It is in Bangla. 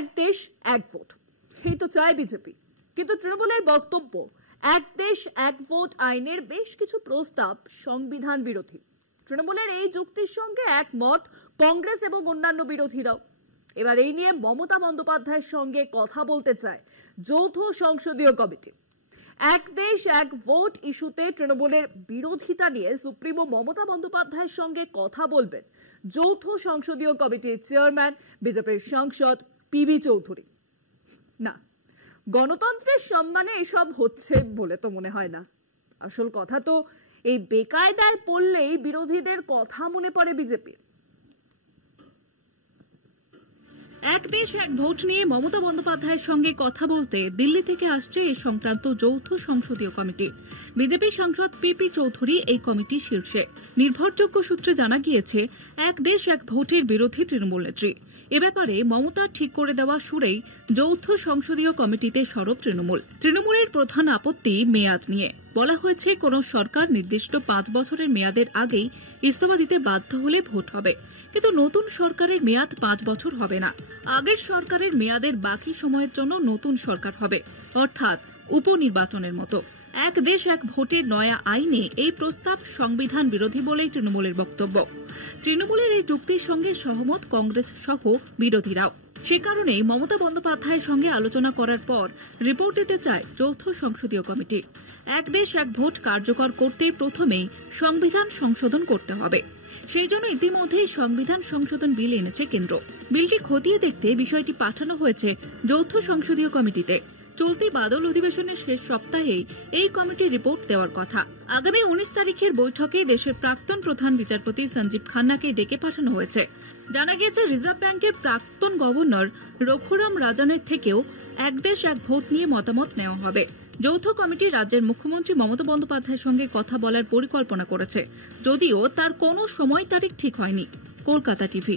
এক দেশ এক ভোট, এই তো চায় বিজেপি। কিন্তু তৃণমূলের বক্তব্য এক দেশ এক ভোট আইনের বেশ কিছু প্রস্তাব সংবিধান বিরোধী। তৃণমূলের এই যুক্তির সঙ্গে একমত কংগ্রেস এবং অন্যান্য বিরোধীরাও। এবার এই নিয়ে মমতা বন্দ্যোপাধ্যায়ের সঙ্গে কথা বলতে চায় যৌথ সংসদীয় কমিটি। এক দেশ এক ভোট ইস্যুতে তৃণমূলের বিরোধিতা নিয়ে সুপ্রিমো মমতা বন্দ্যোপাধ্যায়ের সঙ্গে কথা বলবেন যৌথ সংসদীয় কমিটির চেয়ারম্যান বিজেপির সাংসদ পিবি চৌধুরী। না, গণতন্ত্রের সম্মানে এসব হচ্ছে বলে তো মনে হয় না। আসল কথা তো এই বেকায়দায় পড়লেই বিরোধীদের কথা মনে পড়ে বিজেপি। এক দেশ এক ভোট নিয়ে মমতা বন্দ্যোপাধ্যায়ের সঙ্গে কথা বলতে দিল্লি থেকে আসছে এ সংক্রান্ত যৌথ সংসদীয় কমিটি। বিজেপি সাংসদ পিপি চৌধুরী এই কমিটির শীর্ষে। নির্ভরযোগ্য সূত্রে জানা গিয়েছে, এক দেশ এক ভোটের বিরোধী তৃণমূল নেত্রী। এ ব্যাপারে মমতা ঠিক করে দেওয়া সুরেই যৌথ সংসদীয় কমিটিতে সরব তৃণমূল। তৃণমূলের প্রধান আপত্তি মেয়াদ নিয়ে। বলা হয়েছে, কোন সরকার নির্দিষ্ট 5 বছরের মেয়াদের আগেই ইস্তফা দিতে বাধ্য হলে ভোট হবে, কিন্তু নতুন সরকারের মেয়াদ 5 বছর হবে না। আগের সরকারের মেয়াদের বাকি সময়ের জন্য নতুন সরকার হবে, অর্থাৎ উপনির্বাচনের মতো। এক দেশ এক ভোটের নয়া আইনে এই প্রস্তাব সংবিধান বিরোধী বলেই তৃণমূলের বক্তব্য। তৃণমূলের এই যুক্তির সঙ্গে সহমত কংগ্রেস সহ বিরোধীরাও। সে কারণেই মমতা বন্দ্যোপাধ্যায়ের সঙ্গে আলোচনা করার পর রিপোর্ট দিতে চায় যৌথ সংসদীয় কমিটি। এক দেশ এক ভোট কার্যকর করতে প্রথমেই সংবিধান সংশোধন করতে হবে। সেই জন্য ইতিমধ্যেই সংবিধান সংশোধন বিল এনেছে কেন্দ্র। বিলটি খতিয়ে দেখতে বিষয়টি পাঠানো হয়েছে যৌথ সংসদীয় কমিটিতে। চলতি বাদল অধিবেশনের শেষ সপ্তাহেই এই কমিটি রিপোর্ট দেওয়ার কথা। আগামী 19 তারিখের বৈঠকেই দেশের প্রাক্তন প্রধান বিচারপতি সঞ্জীব খান্নাকে ডেকে পাঠানো হয়েছে। জানা গিয়েছে, রিজার্ভ ব্যাংকের প্রাক্তন গভর্নর রঘুরাম রাজনের থেকেও এক দেশ এক ভোট নিয়ে মতামত নেওয়া হবে। যৌথ কমিটি রাজ্যের মুখ্যমন্ত্রী মমতা বন্দ্যোপাধ্যায়ের সঙ্গে কথা বলার পরিকল্পনা করেছে, যদিও তার কোনো সময় তারিখ ঠিক হয়নি। কলকাতা টিভি।